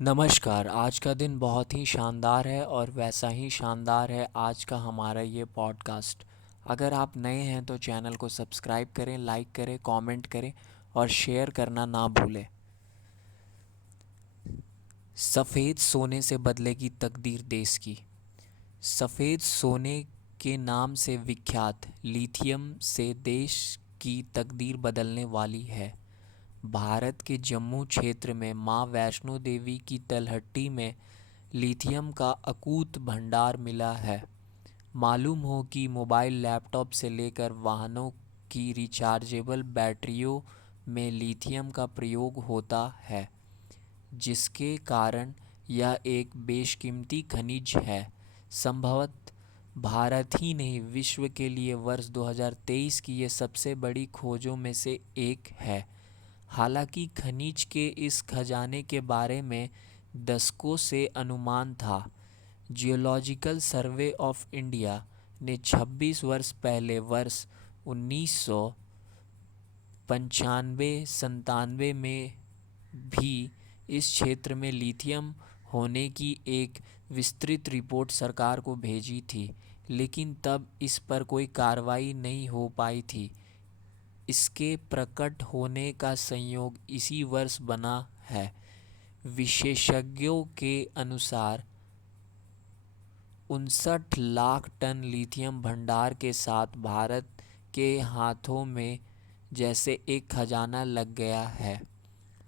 नमस्कार। आज का दिन बहुत ही शानदार है और वैसा ही शानदार है आज का हमारा ये पॉडकास्ट। अगर आप नए हैं तो चैनल को सब्सक्राइब करें, लाइक करें, कमेंट करें और शेयर करना ना भूलें। सफ़ेद सोने से बदलेगी तकदीर देश की। सफ़ेद सोने के नाम से विख्यात लिथियम से देश की तकदीर बदलने वाली है। भारत के जम्मू क्षेत्र में मां वैष्णो देवी की तलहटी में लिथियम का अकूत भंडार मिला है। मालूम हो कि मोबाइल, लैपटॉप से लेकर वाहनों की रिचार्जेबल बैटरियों में लिथियम का प्रयोग होता है, जिसके कारण यह एक बेशकीमती खनिज है। संभवतः भारत ही नहीं, विश्व के लिए वर्ष 2023 की ये सबसे बड़ी खोजों में से एक है। हालांकि खनिज के इस खजाने के बारे में दशकों से अनुमान था। जियोलॉजिकल सर्वे ऑफ इंडिया ने 26 वर्ष पहले वर्ष 1995-97 में भी इस क्षेत्र में लिथियम होने की एक विस्तृत रिपोर्ट सरकार को भेजी थी, लेकिन तब इस पर कोई कार्रवाई नहीं हो पाई थी। इसके प्रकट होने का संयोग इसी वर्ष बना है। विशेषज्ञों के अनुसार 59 लाख टन लिथियम भंडार के साथ भारत के हाथों में जैसे एक खजाना लग गया है।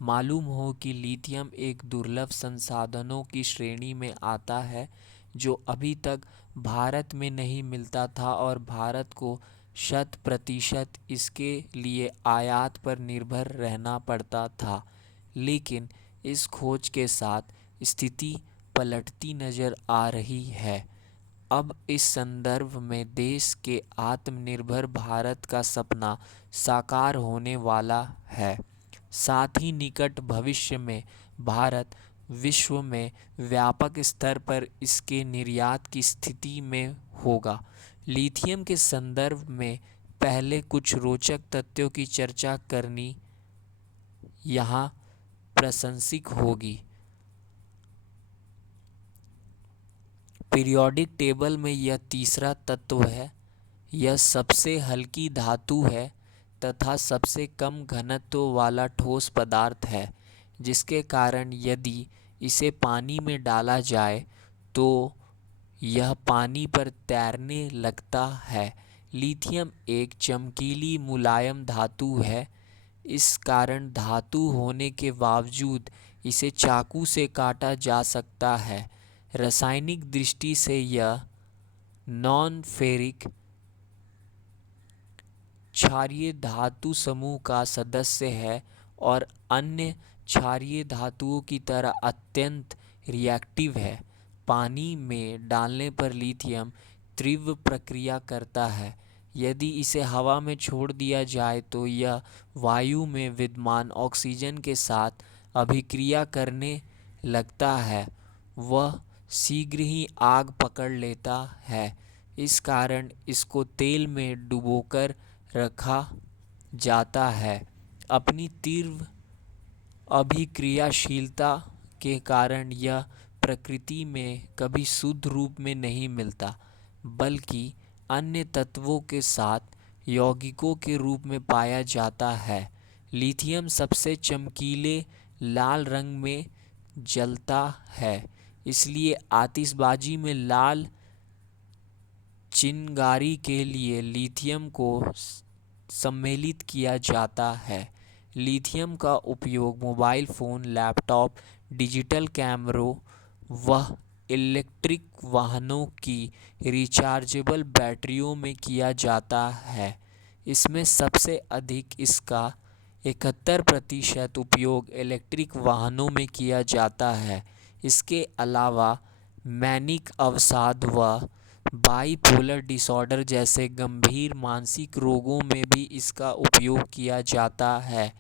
मालूम हो कि लिथियम एक दुर्लभ संसाधनों की श्रेणी में आता है जो अभी तक भारत में नहीं मिलता था और भारत को 100% इसके लिए आयात पर निर्भर रहना पड़ता था। लेकिन इस खोज के साथ स्थिति पलटती नज़र आ रही है। अब इस संदर्भ में देश के आत्मनिर्भर भारत का सपना साकार होने वाला है। साथ ही निकट भविष्य में भारत विश्व में व्यापक स्तर पर इसके निर्यात की स्थिति में होगा। लिथियम के संदर्भ में पहले कुछ रोचक तथ्यों की चर्चा करनी यहाँ प्रासंगिक होगी। पीरियोडिक टेबल में यह तीसरा तत्व है। यह सबसे हल्की धातु है तथा सबसे कम घनत्व वाला ठोस पदार्थ है, जिसके कारण यदि इसे पानी में डाला जाए तो यह पानी पर तैरने लगता है। लिथियम एक चमकीली मुलायम धातु है। इस कारण धातु होने के बावजूद इसे चाकू से काटा जा सकता है। रासायनिक दृष्टि से यह नॉन फेरिक क्षारीय धातु समूह का सदस्य है और अन्य क्षारीय धातुओं की तरह अत्यंत रिएक्टिव है। पानी में डालने पर लिथियम तीव्र प्रक्रिया करता है। यदि इसे हवा में छोड़ दिया जाए तो यह वायु में विद्यमान ऑक्सीजन के साथ अभिक्रिया करने लगता है। वह शीघ्र ही आग पकड़ लेता है। इस कारण इसको तेल में डुबोकर रखा जाता है। अपनी तीव्र अभिक्रियाशीलता के कारण यह प्रकृति में कभी शुद्ध रूप में नहीं मिलता, बल्कि अन्य तत्वों के साथ यौगिकों के रूप में पाया जाता है। लिथियम सबसे चमकीले लाल रंग में जलता है, इसलिए आतिशबाजी में लाल चिनगारी के लिए लिथियम को सम्मिलित किया जाता है। लिथियम का उपयोग मोबाइल फ़ोन, लैपटॉप, डिजिटल कैमरों व इलेक्ट्रिक वाहनों की रिचार्जेबल बैटरियों में किया जाता है। इसमें सबसे अधिक इसका 71% उपयोग इलेक्ट्रिक वाहनों में किया जाता है। इसके अलावा मैनिक अवसाद व बाइपोलर डिसऑर्डर जैसे गंभीर मानसिक रोगों में भी इसका उपयोग किया जाता है।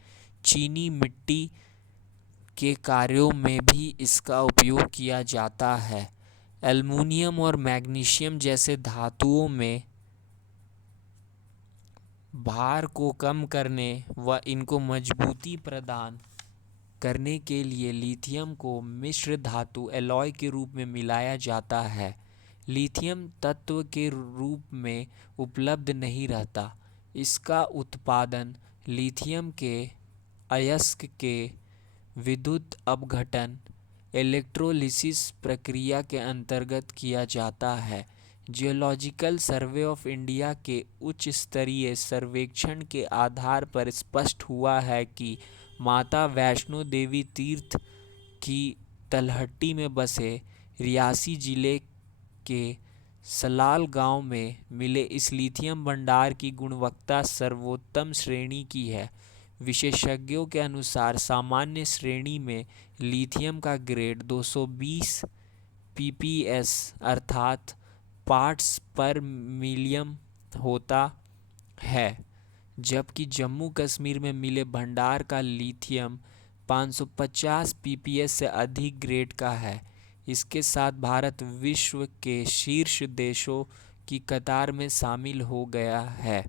चीनी मिट्टी के कार्यों में भी इसका उपयोग किया जाता है। एल्युमिनियम और मैग्नीशियम जैसे धातुओं में भार को कम करने व इनको मजबूती प्रदान करने के लिए लिथियम को मिश्र धातु एलॉय के रूप में मिलाया जाता है। लिथियम तत्व के रूप में उपलब्ध नहीं रहता। इसका उत्पादन लिथियम के अयस्क के विद्युत अपघटन इलेक्ट्रोलिसिस प्रक्रिया के अंतर्गत किया जाता है। जियोलॉजिकल सर्वे ऑफ इंडिया के उच्च स्तरीय सर्वेक्षण के आधार पर स्पष्ट हुआ है कि माता वैष्णो देवी तीर्थ की तलहटी में बसे रियासी जिले के सलाल गांव में मिले इस लिथियम भंडार की गुणवत्ता सर्वोत्तम श्रेणी की है। विशेषज्ञों के अनुसार सामान्य श्रेणी में लिथियम का ग्रेड 220 ppm अर्थात पार्ट्स पर मिलियन होता है, जबकि जम्मू कश्मीर में मिले भंडार का लिथियम 550 ppm से अधिक ग्रेड का है। इसके साथ भारत विश्व के शीर्ष देशों की कतार में शामिल हो गया है।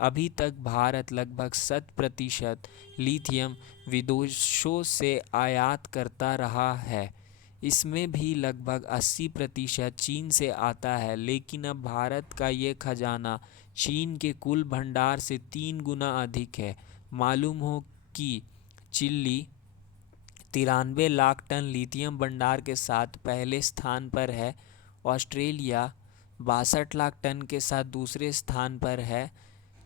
अभी तक भारत लगभग 100% लिथियम विदेशों से आयात करता रहा है। इसमें भी लगभग 80% चीन से आता है, लेकिन अब भारत का ये खजाना चीन के कुल भंडार से 3 गुना अधिक है। मालूम हो कि चिली 93 लाख टन लिथियम भंडार के साथ पहले स्थान पर है। ऑस्ट्रेलिया 62 लाख टन के साथ दूसरे स्थान पर है।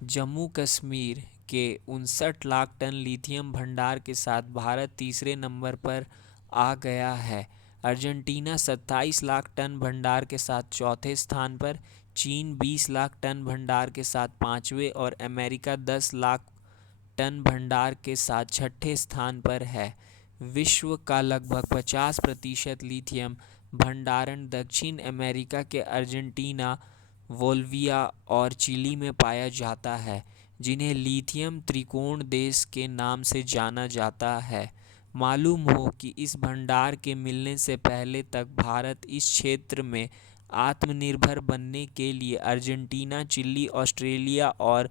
जम्मू कश्मीर के 59 लाख टन लिथियम भंडार के साथ भारत तीसरे नंबर पर आ गया है। अर्जेंटीना 27 लाख टन भंडार के साथ चौथे स्थान पर, चीन 20 लाख टन भंडार के साथ पाँचवें और अमेरिका 10 लाख टन भंडार के साथ छठे स्थान पर है। विश्व का लगभग 50% लिथियम भंडारण दक्षिण अमेरिका के अर्जेंटीना, बोल्विया और चिली में पाया जाता है, जिन्हें लिथियम त्रिकोण देश के नाम से जाना जाता है। मालूम हो कि इस भंडार के मिलने से पहले तक भारत इस क्षेत्र में आत्मनिर्भर बनने के लिए अर्जेंटीना, चिली, ऑस्ट्रेलिया और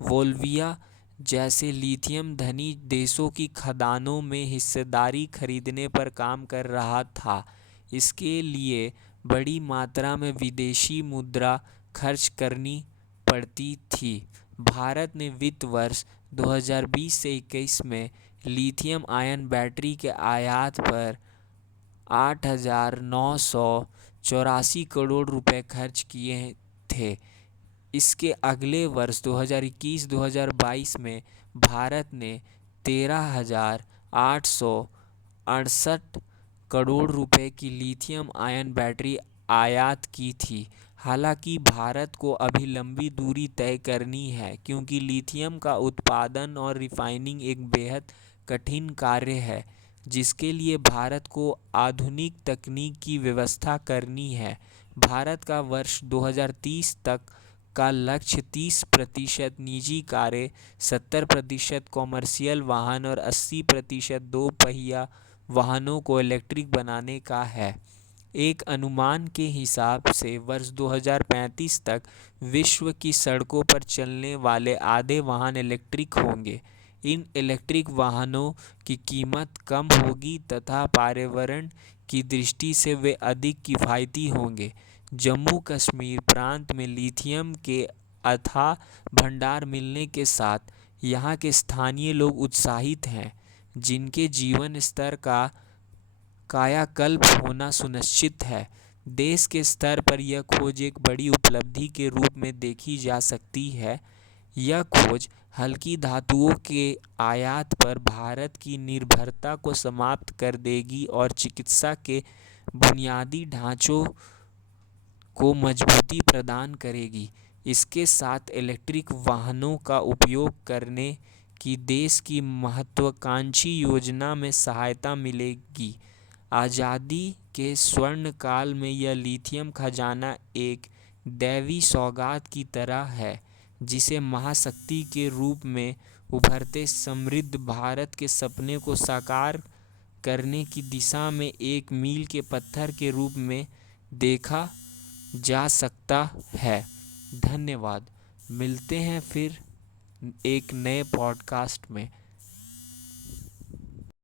बोल्विया जैसे लिथियम धनी देशों की खदानों में हिस्सेदारी खरीदने पर काम कर रहा था। इसके लिए बड़ी मात्रा में विदेशी मुद्रा खर्च करनी पड़ती थी। भारत ने वित्त वर्ष 2020 से 21 में लिथियम आयन बैटरी के आयात पर 8,984 करोड़ रुपए खर्च किए थे। इसके अगले वर्ष 2021-2022 में भारत ने 13,868 करोड़ रुपए की लिथियम आयन बैटरी आयात की थी। हालांकि भारत को अभी लंबी दूरी तय करनी है, क्योंकि लिथियम का उत्पादन और रिफाइनिंग एक बेहद कठिन कार्य है, जिसके लिए भारत को आधुनिक तकनीक की व्यवस्था करनी है। भारत का वर्ष 2030 तक का लक्ष्य 30% निजी कारें, 70% कॉमर्शियल वाहन और 80% दो पहिया वाहनों को इलेक्ट्रिक बनाने का है। एक अनुमान के हिसाब से वर्ष 2035 तक विश्व की सड़कों पर चलने वाले आधे वाहन इलेक्ट्रिक होंगे। इन इलेक्ट्रिक वाहनों की कीमत कम होगी तथा पर्यावरण की दृष्टि से वे अधिक किफ़ायती होंगे। जम्मू कश्मीर प्रांत में लिथियम के अथाह भंडार मिलने के साथ यहाँ के स्थानीय लोग उत्साहित हैं, जिनके जीवन स्तर का कायाकल्प होना सुनिश्चित है। देश के स्तर पर यह खोज एक बड़ी उपलब्धि के रूप में देखी जा सकती है। यह खोज हल्की धातुओं के आयात पर भारत की निर्भरता को समाप्त कर देगी और चिकित्सा के बुनियादी ढांचों को मजबूती प्रदान करेगी। इसके साथ इलेक्ट्रिक वाहनों का उपयोग करने की देश की महत्वाकांक्षी योजना में सहायता मिलेगी। आज़ादी के स्वर्ण काल में यह लिथियम खजाना एक दैवी सौगात की तरह है, जिसे महाशक्ति के रूप में उभरते समृद्ध भारत के सपने को साकार करने की दिशा में एक मील के पत्थर के रूप में देखा जा सकता है। धन्यवाद। मिलते हैं फिर एक नए पॉडकास्ट में।